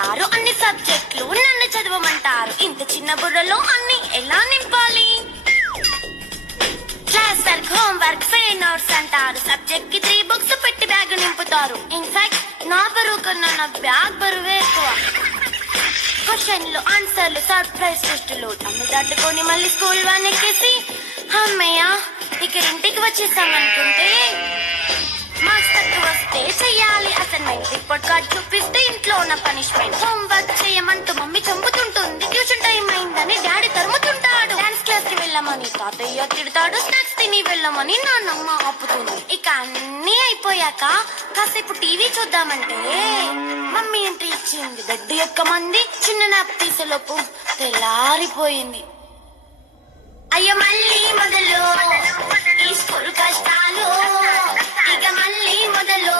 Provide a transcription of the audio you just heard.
చదవమంటారు, అన్ని సబ్జెక్టులు నన్ను చదవమంటారు. ఇంత చిన్న బుర్రలో అన్ని ఎలా నింపాలి? Class work, home work, fail notes అంటారు. సబ్జెక్ట్ కి 3 బుక్స్ పెట్టి బ్యాగ్ నింపుతారు. ఇన్ఫాక్ట్ నా బరువు కన్నా నా బ్యాగ్ బరువే ఎక్కువ. క్వశ్చన్లు, ఆన్సర్లు, సర్ప్రైజ్ టెస్టులు అన్ని దాటుకొని మళ్ళీ స్కూల్ వన్ ఎక్కేసి అమ్మయ్య ఇక ఇంటికి వచ్చేసామనుకుంటే మార్క్స్ తక్కువ వస్తే చెయ్యాలి అసైన్మెంట్. రిపోర్ట్ కార్డ్ చూపిస్తే ఇంట్లో ఉన్న పనిష్మెంట్. హోంవర్క్ చేయమంటూ మమ్మీ చంపుతుంటుంది. ట్యూషన్ టైం అయిందని డాడీ తరుముతుంటాడు. డాన్స్ క్లాస్ కి వెళ్ళమని తాతయ్య తిడతాడు. స్నాక్స్ తిని వెళ్ళమని నాన్నమ్మ ఆపుతుంది. ఇక అన్నీ అయిపోయాక కాసేపు టీవీ చూద్దామంటే మమ్మీ ఎంట్రీ ఇచ్చింది. బెడ్ యొక్క మంది చిన్న నాప్ తీసేలోపు తెల్లారిపోయింది. అయ్యో మళ్ళీ మొదలు ఈ స్కూల్ కష్టాలు, ఇక మళ్ళీ మొదలు